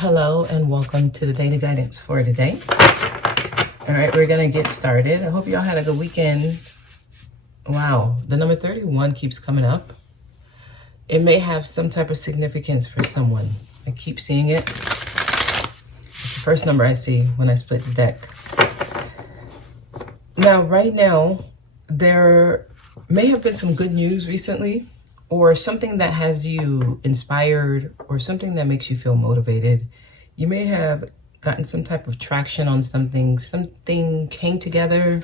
Hello and welcome to the daily guidance for today. All right, we're gonna get started. I hope y'all had a good weekend. Wow, the number 31 keeps coming up. It may have some type of significance for someone. I keep seeing it. It's the first number I see when I split the deck. Now, right now, there may have been some good news recently, or something that has you inspired, or something that makes you feel motivated. You may have gotten some type of traction on something. Something came together.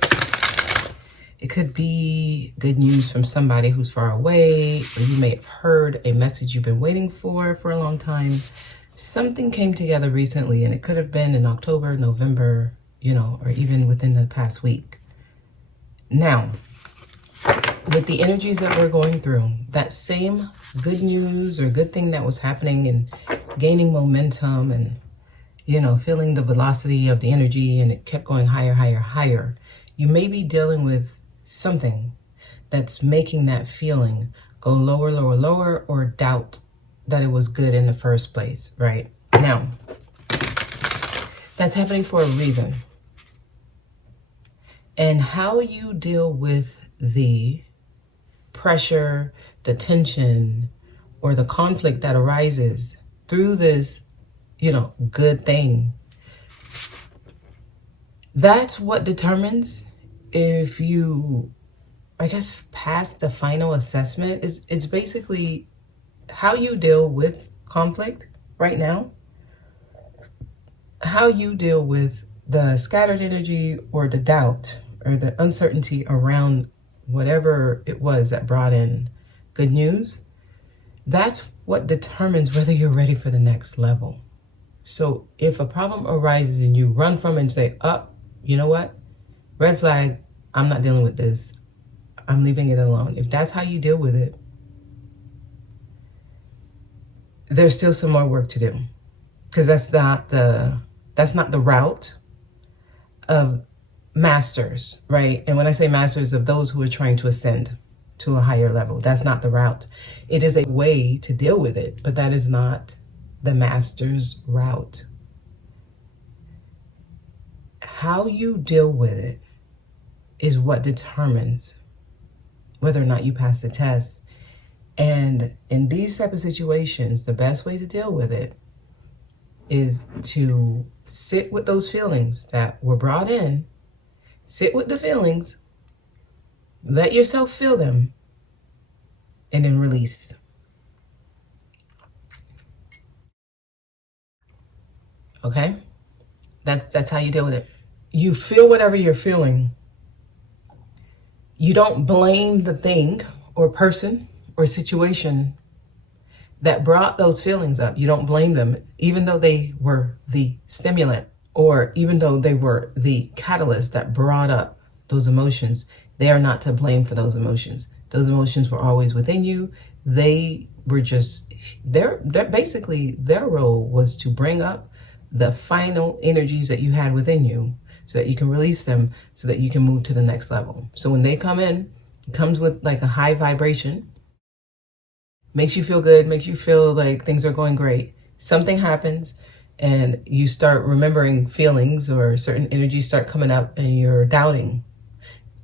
It could be good news from somebody who's far away, or you may have heard a message you've been waiting for a long time. Something came together recently, and it could have been in October, November, or even within the past week. Now, with the energies that we're going through, that same good news or good thing that was happening and gaining momentum and, feeling the velocity of the energy, and it kept going higher, higher, higher. You may be dealing with something that's making that feeling go lower, lower, lower, or doubt that it was good in the first place, right? Now, that's happening for a reason. And how you deal with the pressure, the tension, or the conflict that arises through this, good thing. That's what determines if you, pass the final assessment. It's basically how you deal with conflict right now, how you deal with the scattered energy or the doubt or the uncertainty around whatever it was that brought in good news. That's what determines whether you're ready for the next level. So if a problem arises and you run from it and say, you know what? Red flag, I'm not dealing with this. I'm leaving it alone. If that's how you deal with it, there's still some more work to do, because that's not the route of masters, right? And when I say masters, of those who are trying to ascend to a higher level, that's not the route. It is a way to deal with it, but that is not the master's route. How you deal with it is what determines whether or not you pass the test. And in these type of situations, the best way to deal with it is to sit with those feelings that were brought in. Sit with the feelings, let yourself feel them, and then release. Okay? That's how you deal with it. You feel whatever you're feeling. You don't blame the thing or person or situation that brought those feelings up. You don't blame them, even though they were the stimulant, or even though they were the catalyst that brought up those emotions. They are not to blame for those emotions. Those emotions were always within you. They were just, basically their role was to bring up the final energies that you had within you so that you can release them, so that you can move to the next level. So when they come in, it comes with like a high vibration, makes you feel good, makes you feel like things are going great. Something happens and you start remembering feelings, or certain energies start coming up, and you're doubting.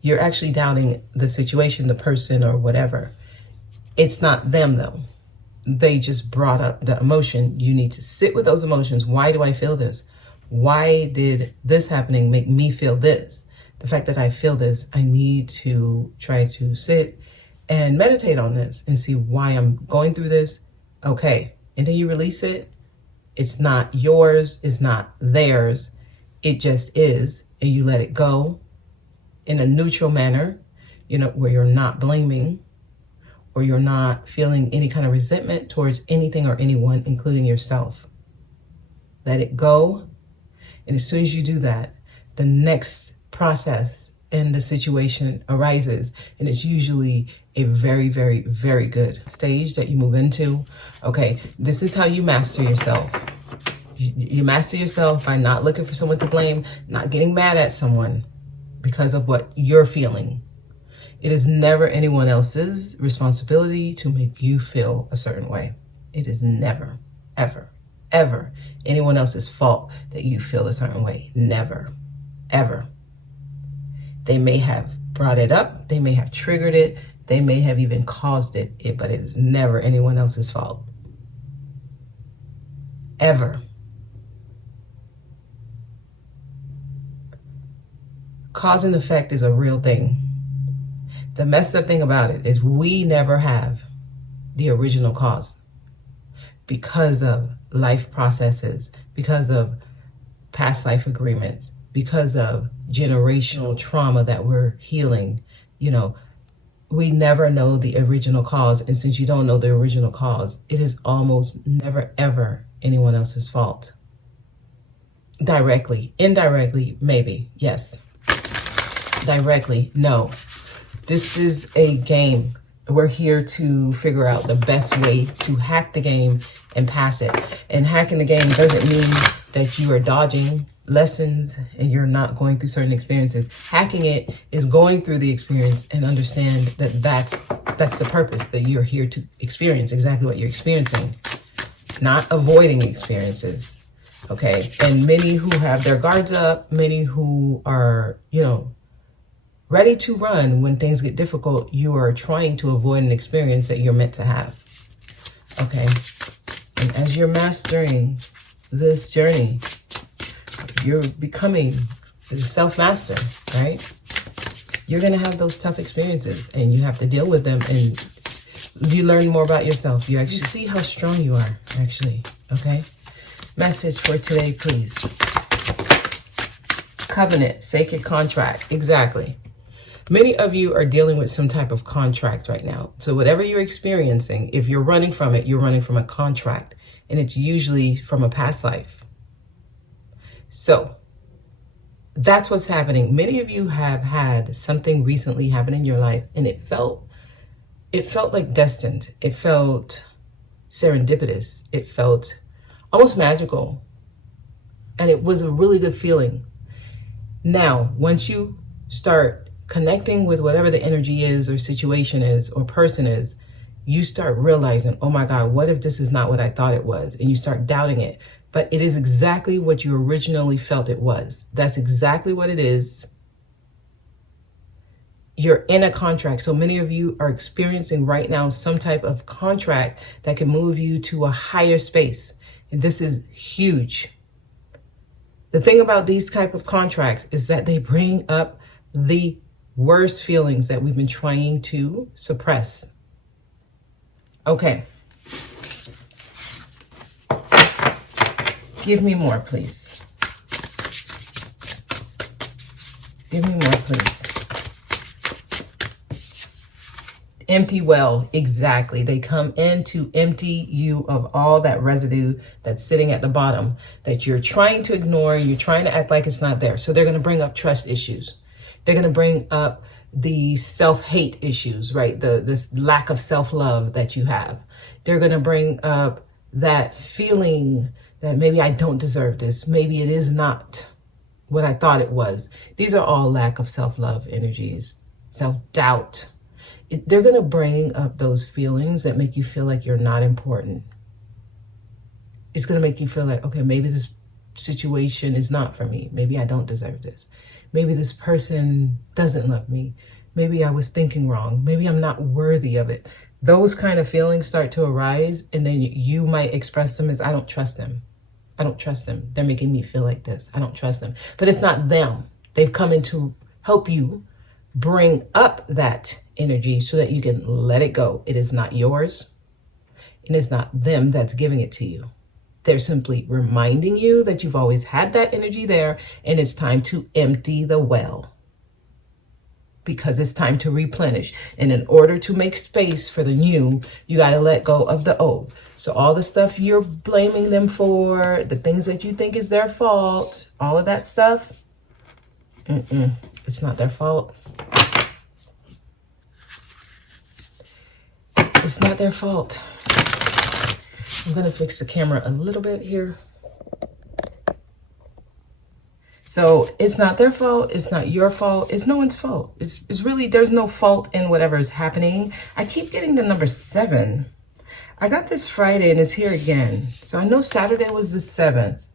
You're actually doubting the situation, the person, or whatever. It's not them though. They just brought up the emotion. You need to sit with those emotions. Why do I feel this? Why did this happening make me feel this? The fact that I feel this, I need to try to sit and meditate on this and see why I'm going through this. Okay. And then you release it. It's not yours. It's not theirs. It just is. And you let it go in a neutral manner, where you're not blaming, or you're not feeling any kind of resentment towards anything or anyone, including yourself. Let it go. And as soon as you do that, the next process in the situation arises. And it's usually a very, very, very good stage that you move into. Okay, this is how you master yourself. You master yourself by not looking for someone to blame, not getting mad at someone because of what you're feeling. It is never anyone else's responsibility to make you feel a certain way. It is never, ever, ever anyone else's fault that you feel a certain way. Never, ever. They may have brought it up. They may have triggered it. They may have even caused it, but it's never anyone else's fault. Ever. Cause and effect is a real thing. The messed up thing about it is we never have the original cause because of life processes, because of past life agreements, because of generational trauma that we're healing. You know, we never know the original cause. And since you don't know the original cause, it is almost never, ever anyone else's fault. Directly, indirectly, maybe, yes. Directly, no. This is a game. We're here to figure out the best way to hack the game and pass it. And hacking the game doesn't mean that you are dodging lessons and you're not going through certain experiences. Hacking it is going through the experience and understand that that's the purpose, that you're here to experience exactly what you're experiencing, not avoiding experiences. Okay. And many who have their guards up, many who are, ready to run when things get difficult, you are trying to avoid an experience that you're meant to have. Okay. And as you're mastering this journey, you're becoming the self-master, right? You're going to have those tough experiences and you have to deal with them, and you learn more about yourself. You actually see how strong you are, actually. Okay. Message for today, please. Covenant, sacred contract. Exactly. Many of you are dealing with some type of contract right now. So whatever you're experiencing, if you're running from it, you're running from a contract, and it's usually from a past life. So that's what's happening. Many of you have had something recently happen in your life, and it felt like destined. It felt serendipitous. It felt almost magical. And it was a really good feeling. Now, once you start connecting with whatever the energy is or situation is or person is, you start realizing, oh my God, what if this is not what I thought it was? And you start doubting it. But it is exactly what you originally felt it was. That's exactly what it is. You're in a contract. So many of you are experiencing right now some type of contract that can move you to a higher space. And this is huge. The thing about these type of contracts is that they bring up the worst feelings that we've been trying to suppress. Okay. Give me more, please. Give me more, please. Empty well. Exactly. They come in to empty you of all that residue that's sitting at the bottom that you're trying to ignore. You're trying to act like it's not there. So they're going to bring up trust issues. They're going to bring up the self-hate issues, right? This lack of self-love that you have. They're going to bring up that feeling that maybe I don't deserve this. Maybe it is not what I thought it was. These are all lack of self-love energies, self-doubt. They're going to bring up those feelings that make you feel like you're not important. It's going to make you feel like, okay, maybe this situation is not for me. Maybe I don't deserve this. Maybe this person doesn't love me. Maybe I was thinking wrong. Maybe I'm not worthy of it. Those kind of feelings start to arise, and then you might express them as, I don't trust them. I don't trust them. They're making me feel like this. I don't trust them. But it's not them. They've come in to help you bring up that energy so that you can let it go. It is not yours, and it's not them that's giving it to you. They're simply reminding you that you've always had that energy there, and it's time to empty the well because it's time to replenish. And in order to make space for the new, you got to let go of the old. So all the stuff you're blaming them for, the things that you think is their fault, all of that stuff, it's not their fault. It's not their fault. I'm going to fix the camera a little bit here. So it's not their fault. It's not your fault. It's no one's fault. It's really, there's no fault in whatever is happening. I keep getting the number 7. I got this Friday and it's here again. So I know Saturday was the 7th.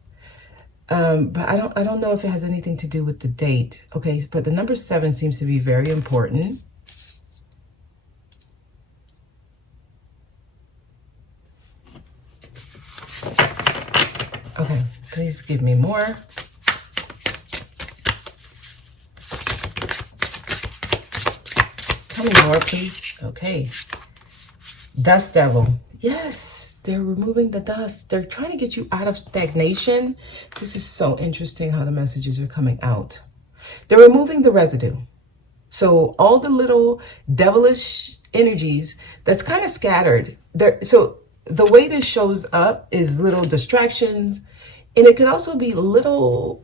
But I don't know if it has anything to do with the date. Okay, but the number 7 seems to be very important. Okay, please give me more. Tell me more, please. Okay. Dust devil. Yes, they're removing the dust. They're trying to get you out of stagnation. This is so interesting how the messages are coming out. They're removing the residue. So all the little devilish energies that's kind of scattered. So the way this shows up is little distractions, and it could also be little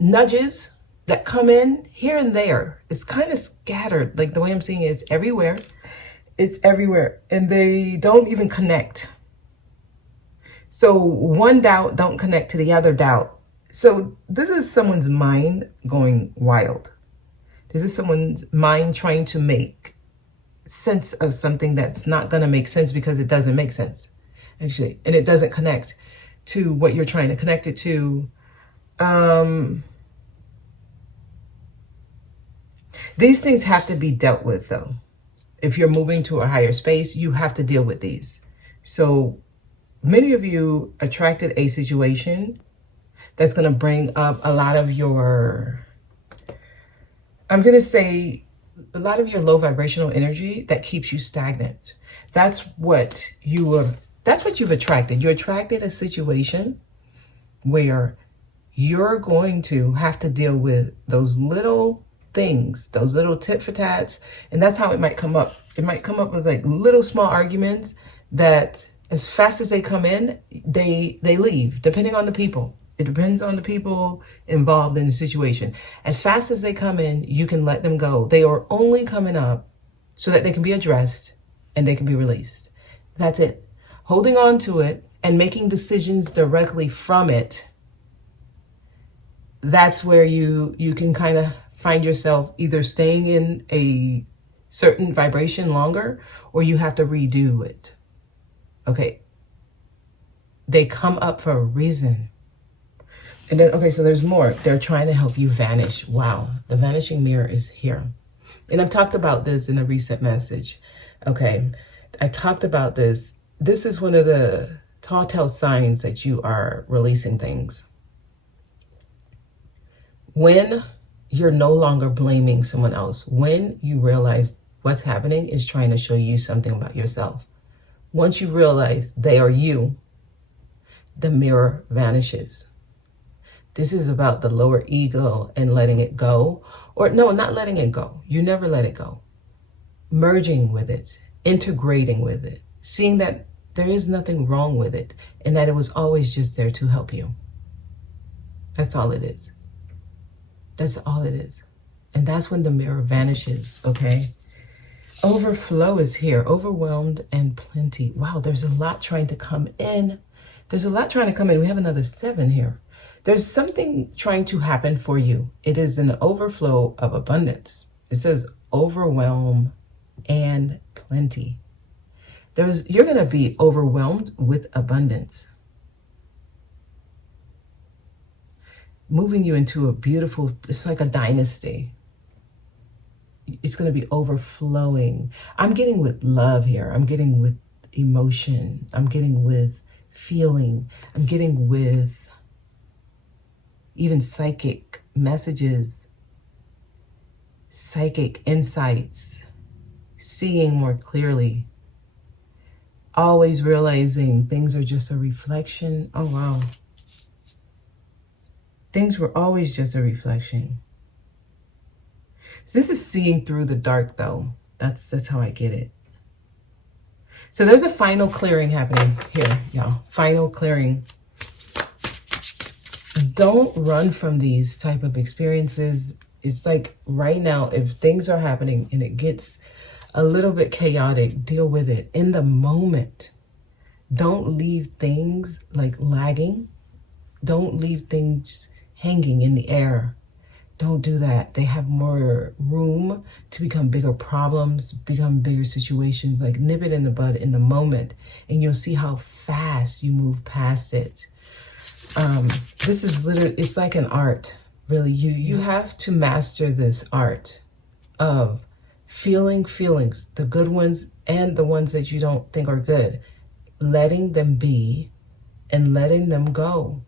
nudges that come in here and there. It's kind of scattered. Like the way I'm seeing it, it's everywhere. It's everywhere, and they don't even connect. So one doubt don't connect to the other doubt. So this is someone's mind going wild. This is someone's mind trying to make sense of something that's not going to make sense because it doesn't make sense, actually, and it doesn't connect to what you're trying to connect it to. These things have to be dealt with, though. If you're moving to a higher space, you have to deal with these. So many of you attracted a situation that's going to bring up a lot of your, I'm going to say, a lot of your low vibrational energy that keeps you stagnant. That's what you've attracted. You attracted a situation where you're going to have to deal with those little things, those little tit for tats, and that's how it might come up. It might come up as like little small arguments that as fast as they come in, they leave, depending on the people. It depends on the people involved in the situation. As fast as they come in, you can let them go. They are only coming up so that they can be addressed and they can be released. That's it. Holding on to it and making decisions directly from it, that's where you can kind of find yourself either staying in a certain vibration longer, or you have to redo it. Okay. They come up for a reason. And then, okay, so there's more. They're trying to help you vanish. Wow. The vanishing mirror is here. And I've talked about this in a recent message. Okay. I talked about this. This is one of the telltale signs that you are releasing things. When you're no longer blaming someone else, when you realize what's happening is trying to show you something about yourself. Once you realize they are you, the mirror vanishes. This is about the lower ego and letting it go. Or no, not letting it go. You never let it go. Merging with it, integrating with it, seeing that there is nothing wrong with it and that it was always just there to help you. That's all it is. That's all it is. And that's when the mirror vanishes, okay? Overflow is here. Overwhelmed and plenty. Wow, there's a lot trying to come in. There's a lot trying to come in. We have another 7 here. There's something trying to happen for you. It is an overflow of abundance. It says overwhelm and plenty. You're going to be overwhelmed with abundance. Moving you into a beautiful, it's like a dynasty. It's going to be overflowing. I'm getting with love here. I'm getting with emotion. I'm getting with feeling. I'm getting with even psychic messages, psychic insights, seeing more clearly, always realizing things are just a reflection. Oh, wow. Things were always just a reflection. So this is seeing through the dark, though. That's how I get it. So there's a final clearing happening here, y'all. Final clearing. Don't run from these type of experiences. It's like right now, if things are happening and it gets a little bit chaotic, deal with it in the moment. Don't leave things like lagging. Don't leave things hanging in the air. Don't do that. They have more room to become bigger problems, become bigger situations. Like, nip it in the bud in the moment, and you'll see how fast you move past it. This is literally, it's like an art, really. You have to master this art of feeling feelings, the good ones and the ones that you don't think are good, letting them be and letting them go.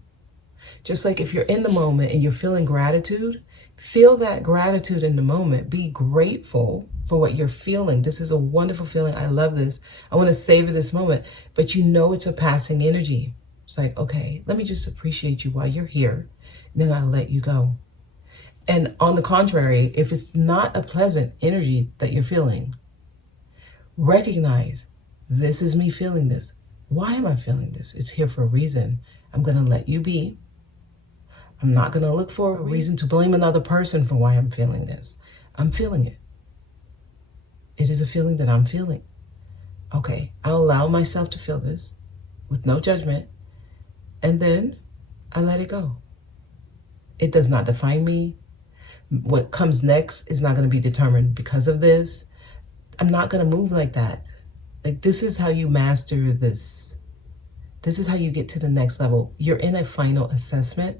Just like if you're in the moment and you're feeling gratitude, feel that gratitude in the moment. Be grateful for what you're feeling. This is a wonderful feeling. I love this. I want to savor this moment, but you know it's a passing energy. It's like, okay, let me just appreciate you while you're here, and then I'll let you go. And on the contrary, if it's not a pleasant energy that you're feeling, recognize, this is me feeling this. Why am I feeling this? It's here for a reason. I'm going to let you be. I'm not going to look for a reason to blame another person for why I'm feeling this. I'm feeling it. It is a feeling that I'm feeling. Okay, I'll allow myself to feel this with no judgment, and then I let it go. It does not define me. What comes next is not going to be determined because of this. I'm not going to move like that. Like, this is how you master this. This is how you get to the next level. You're in a final assessment,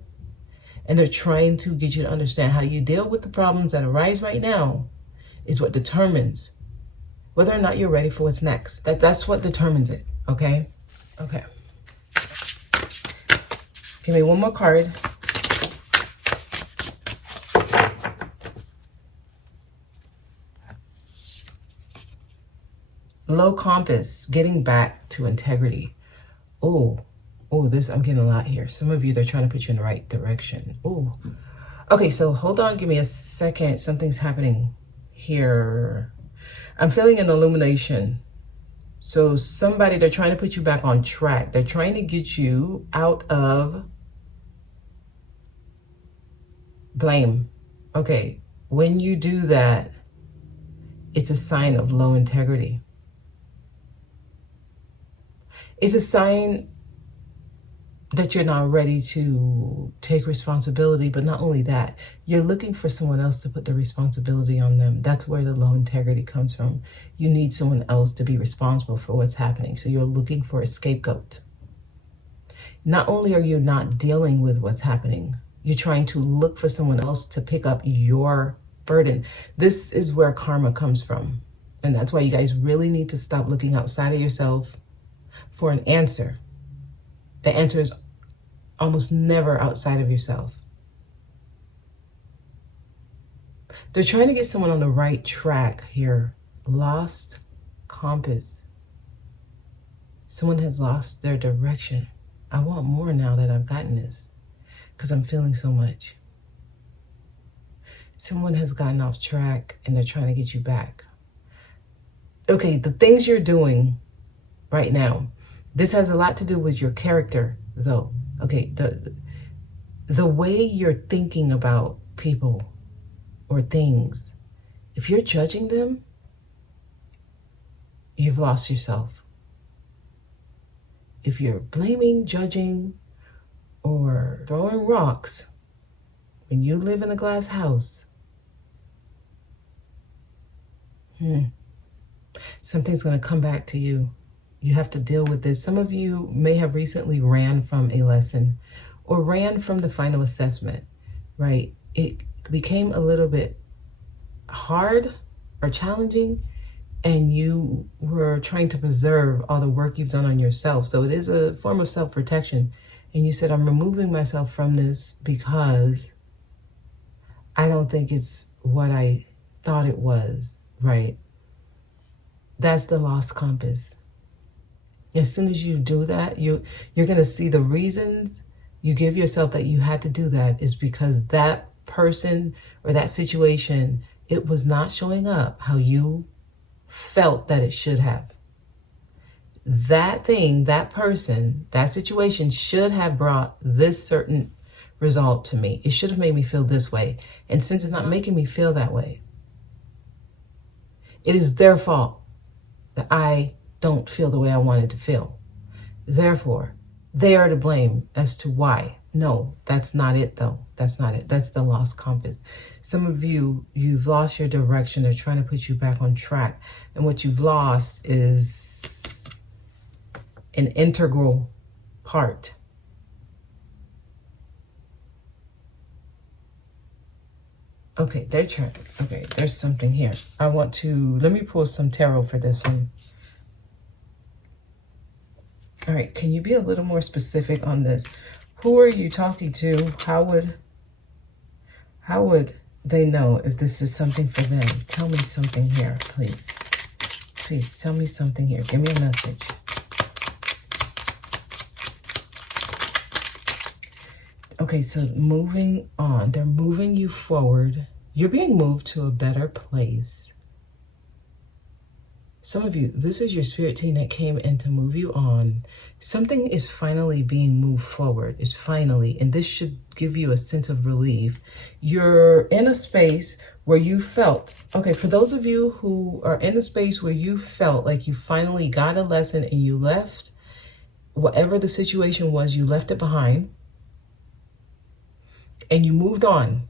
and they're trying to get you to understand how you deal with the problems that arise right now is what determines whether or not you're ready for what's next. That's what determines it, okay? Okay. Give me one more card. Low compass, getting back to integrity. Oh, this, I'm getting a lot here. Some of you, they're trying to put you in the right direction. Oh, okay, so hold on, give me a second. Something's happening here. I'm feeling an illumination. So somebody, they're trying to put you back on track. They're trying to get you out of blame. Okay, when you do that, it's a sign of low integrity. It's a sign that you're not ready to take responsibility, but not only that, you're looking for someone else to put the responsibility on them. That's where the low integrity comes from. You need someone else to be responsible for what's happening. So you're looking for a scapegoat. Not only are you not dealing with what's happening, you're trying to look for someone else to pick up your burden. This is where karma comes from. And that's why you guys really need to stop looking outside of yourself for an answer. The answer is almost never outside of yourself. They're trying to get someone on the right track here. Lost compass. Someone has lost their direction. I want more now that I've gotten this, because I'm feeling so much. Someone has gotten off track and they're trying to get you back. Okay, the things you're doing right now, this has a lot to do with your character, though. Okay, the way you're thinking about people or things, if you're judging them, you've lost yourself. If you're blaming, judging, or throwing rocks when you live in a glass house, something's going to come back to you. You have to deal with this. Some of you may have recently ran from a lesson or ran from the final assessment, right? It became a little bit hard or challenging, and you were trying to preserve all the work you've done on yourself. So it is a form of self-protection. And you said, I'm removing myself from this because I don't think it's what I thought it was, right? That's the lost compass. As soon as you do that, you're going to see the reasons you give yourself that you had to do that is because that person or that situation, it was not showing up how you felt that it should have. That thing, that person, that situation should have brought this certain result to me. It should have made me feel this way. And since it's not making me feel that way, it is their fault that I don't feel the way I wanted to feel. Therefore, they are to blame as to why No, that's not it though. That's not it. That's the lost compass. Some of you, you've lost your direction. They're trying to put you back on track. And what you've lost is an integral part. Okay, they're trying. Okay, there's something here. Let me pull some tarot for this one. All right, can you be a little more specific on this? Who are you talking to? How would they know if this is something for them? Tell me something here, please. Please tell me something here. Give me a message. Okay, so moving on. They're moving you forward. You're being moved to a better place. Some of you, this is your spirit team that came in to move you on. Something is finally being moved forward. It's finally, and this should give you a sense of relief. You're in a space where you felt, okay, for those of you who are in a space where you felt like you finally got a lesson and you left, whatever the situation was, you left it behind and you moved on.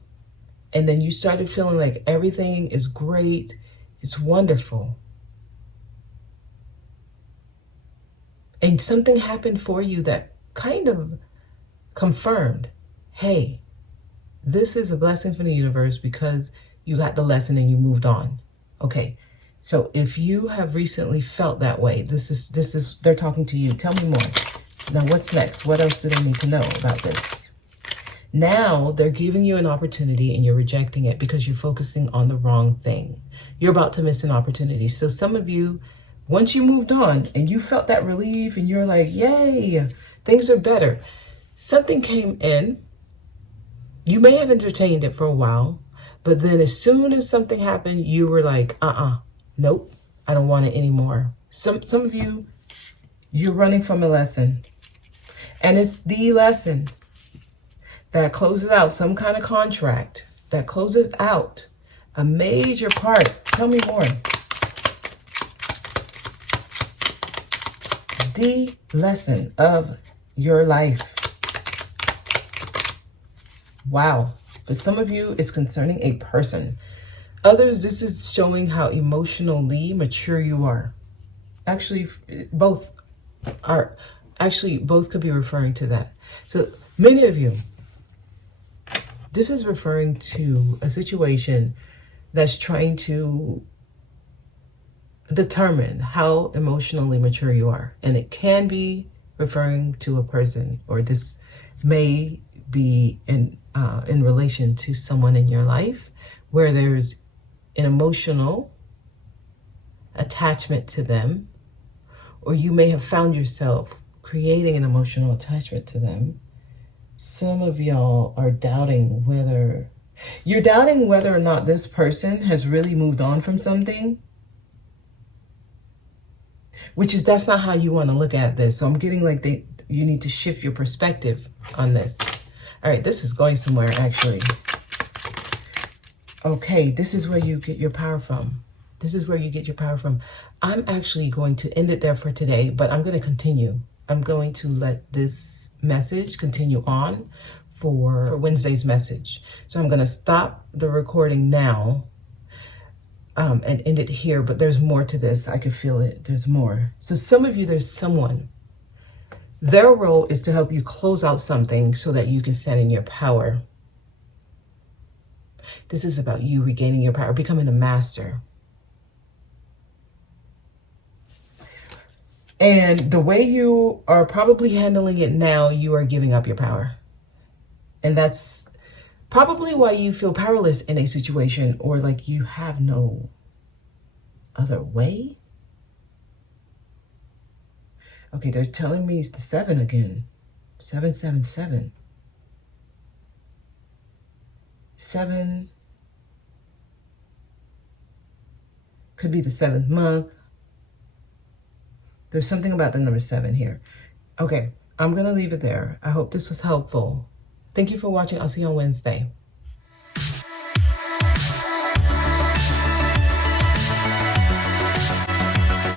And then you started feeling like everything is great. It's wonderful. And something happened for you that kind of confirmed, hey, this is a blessing from the universe because you got the lesson and you moved on. Okay, so if you have recently felt that way, this is they're talking to you. Tell me more. Now, what's next? What else do they need to know about this? Now they're giving you an opportunity and you're rejecting it because you're focusing on the wrong thing. You're about to miss an opportunity. So some of you, once you moved on and you felt that relief and you're like, yay, things are better. Something came in. You may have entertained it for a while, but then as soon as something happened, you were like, nope, I don't want it anymore. Some of you, you're running from a lesson. And it's the lesson that closes out some kind of contract, that closes out a major part. Tell me more. The lesson of your life. Wow. For some of you, it's concerning a person. Others, this is showing how emotionally mature you are. Actually, both could be referring to that. So many of you, this is referring to a situation that's trying to determine how emotionally mature you are. And it can be referring to a person, or this may be in relation to someone in your life where there's an emotional attachment to them, or you may have found yourself creating an emotional attachment to them. Some of y'all are doubting whether or not this person has really moved on from something, that's not how you want to look at this. So I'm getting like you need to shift your perspective on this. All right, this is going somewhere actually. Okay, this is where you get your power from. This is where you get your power from. I'm actually going to end it there for today, but I'm going to continue. I'm going to let this message continue on for Wednesday's message. So I'm going to stop the recording now and end it here, but there's more to this. I can feel it. There's more. So some of you, there's someone. Their role is to help you close out something so that you can stand in your power. This is about you regaining your power, becoming a master. And the way you are probably handling it now, you are giving up your power. And that's probably why you feel powerless in a situation, or like you have no other way. Okay, they're telling me it's the 7 again. 777. 7 could be the 7th month. There's something about the number 7 here. Okay, I'm going to leave it there. I hope this was helpful. Thank you for watching. I'll see you on Wednesday.